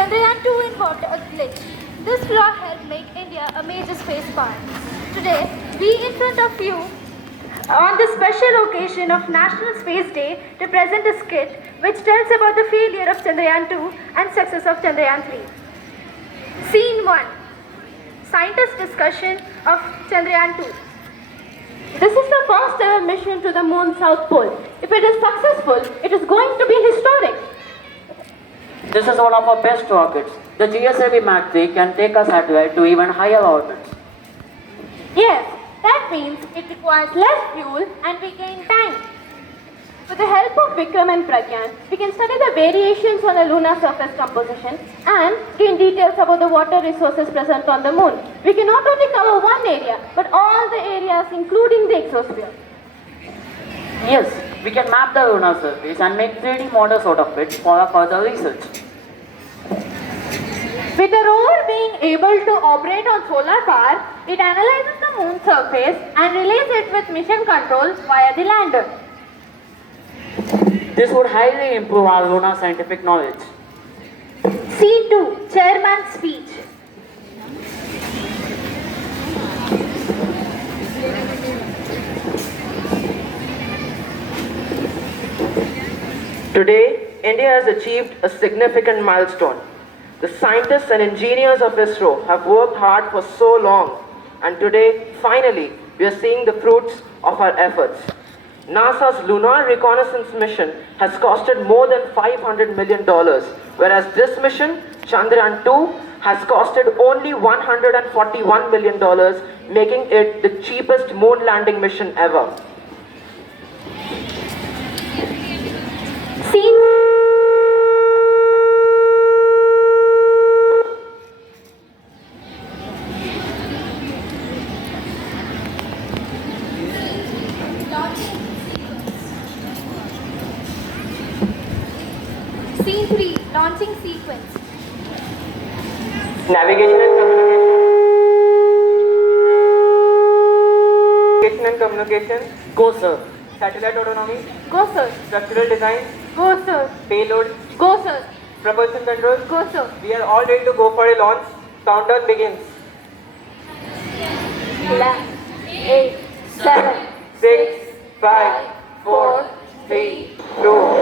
Chandrayaan-2 involved a glitch. This flaw helped make India a major space power. Today, we in front of you on the special occasion of National Space Day to present a skit which tells about the failure of Chandrayaan-2 and success of Chandrayaan-3. Scene 1. Scientist discussion of Chandrayaan-2. This is the first ever mission to the moon's south pole. If it is successful, it is going to be historic. This is one of our best rockets. The GSLV Mach 3 can take us satellite to even higher orbits. Yes, that means it requires less fuel and we gain time. With the help of Vikram and Pragyan, we can study the variations on the lunar surface composition and gain details about the water resources present on the moon. We can not only cover one area, but all the areas including the exosphere. Yes, we can map the lunar surface and make 3D models out of it for our further research. With the rover being able to operate on solar power, it analyzes the moon's surface and relays it with mission controls via the lander. This would highly improve our lunar scientific knowledge. Scene 2. Chairman's speech. Today, India has achieved a significant milestone. The scientists and engineers of ISRO have worked hard for so long, and today, finally, we are seeing the fruits of our efforts. NASA's Lunar Reconnaissance mission has costed more than $500 million, whereas this mission, Chandrayaan-2, has costed only $141 million, making it the cheapest moon landing mission ever. Scene 3. Launching sequence. Navigation and communication. Go, sir. Satellite autonomy. Go, sir. Structural design. Go, sir. Payload. Go, sir. Propulsion control. Go, sir. We are all ready to go for a launch. Countdown begins. 8, 7, 6, 5, 4, 3, 2.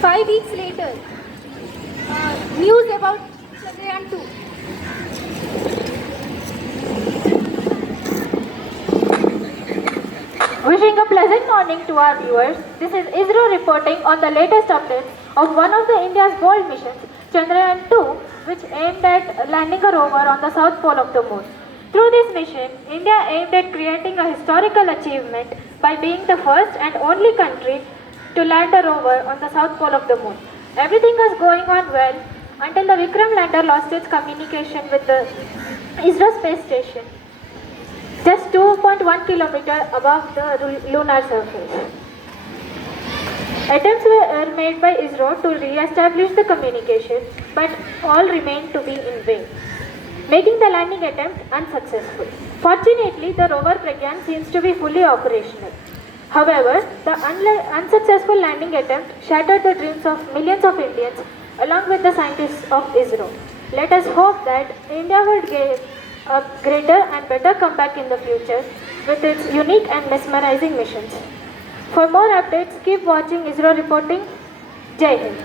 Five weeks later, news about Chandrayaan-2. Wishing a pleasant morning to our viewers. This is ISRO reporting on the latest updates of one of the India's bold missions, Chandrayaan-2, which aimed at landing a rover on the south pole of the moon. Through this mission, India aimed at creating a historical achievement by being the first and only country to land a rover on the south pole of the moon. Everything was going on well until the Vikram lander lost its communication with the ISRO space station, just 2.1 kilometers above the lunar surface. Attempts were made by ISRO to re-establish the communication, but all remained to be in vain, making the landing attempt unsuccessful. Fortunately, the rover Pragyan seems to be fully operational. However, the unsuccessful landing attempt shattered the dreams of millions of Indians along with the scientists of ISRO. Let us hope that India will get a greater and better comeback in the future with its unique and mesmerizing missions. For more updates, keep watching ISRO reporting. Jai Hind.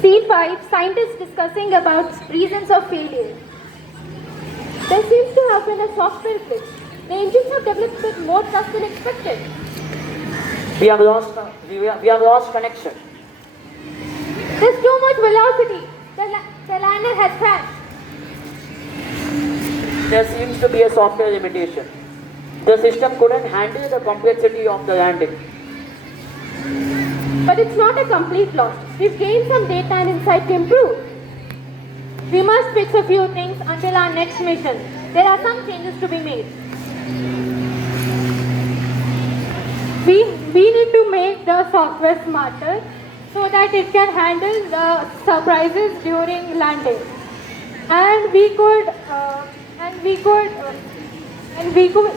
Scene 5. Scientists discussing about reasons of failure. There seems to have been a software glitch. The engines have developed with more thrust than expected. We have lost connection. There's too much velocity. The lander has crashed. There seems to be a software limitation. The system couldn't handle the complexity of the landing. But it's not a complete loss. We've gained some data and insight to improve. We must fix a few things until our next mission. There are some changes to be made. We need to make the software smarter so that it can handle the surprises during landing. And we could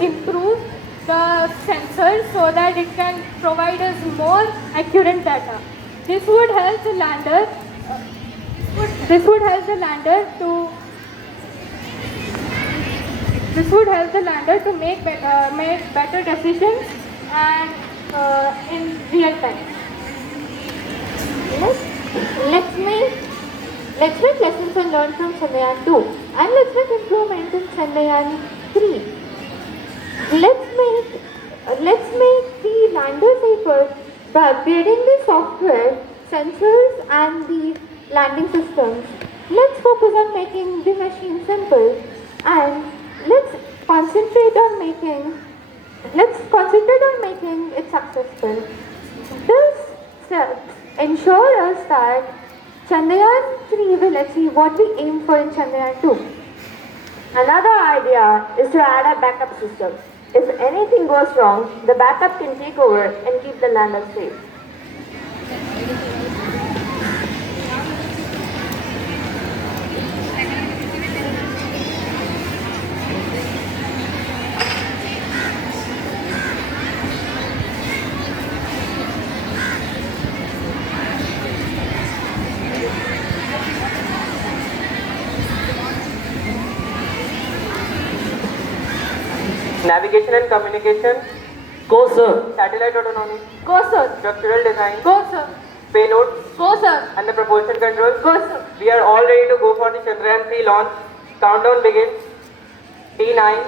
improve the sensors so that it can provide us more accurate data. This would help the lander. This would help the lander to make better decisions and in real time. Let's make lessons and learn from Chandrayaan 2, and let's make improvement in Chandrayaan 3. Let's make the lander safer by upgrading the software, sensors, and the landing systems. Let's focus on making the machine simple, and let's concentrate on making it successful. This steps ensure us that Chandrayaan 3 will achieve what we aim for in Chandrayaan 2. Another idea is to add a backup system. If anything goes wrong, the backup can take over and keep the lander safe. Navigation and communication, Go, sir. satellite autonomy, Go, sir. structural design, Go, sir. payload, Go, sir. and the propulsion control. Go, sir. We are all ready to go for the Chandrayaan 3 launch. Countdown begins. T9,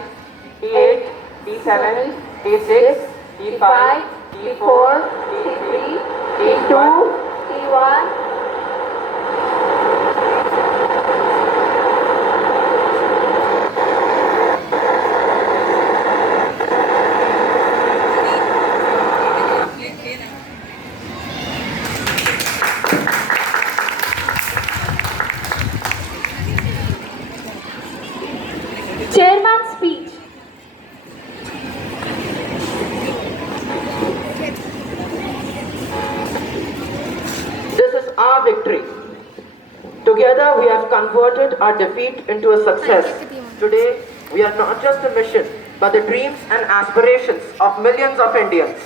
T8, T7, T6, T5, T4, T3, T2, T1. Chairman's speech. This is our victory. Together we have converted our defeat into a success. Today we are not just a mission, but the dreams and aspirations of millions of Indians.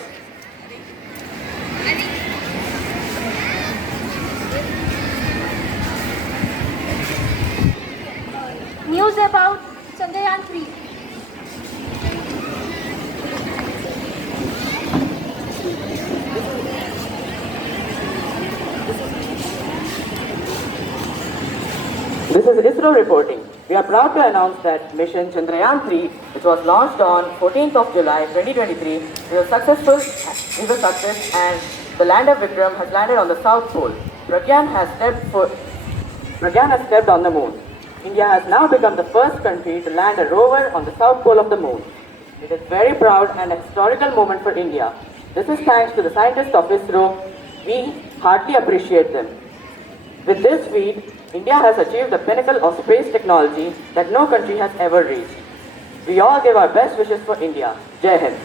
News about Chandrayaan 3. This is ISRO reporting. We are proud to announce that mission Chandrayaan 3, which was launched on 14th of July 2023, is a success and the lander Vikram has landed on the South Pole. Pragyan has stepped on the moon. India has now become the first country to land a rover on the South Pole of the moon. It is very proud and a historical moment for India. This is thanks to the scientists of ISRO. We heartily appreciate them. With this feat, India has achieved the pinnacle of space technology that no country has ever reached. We all give our best wishes for India. Jai Hind.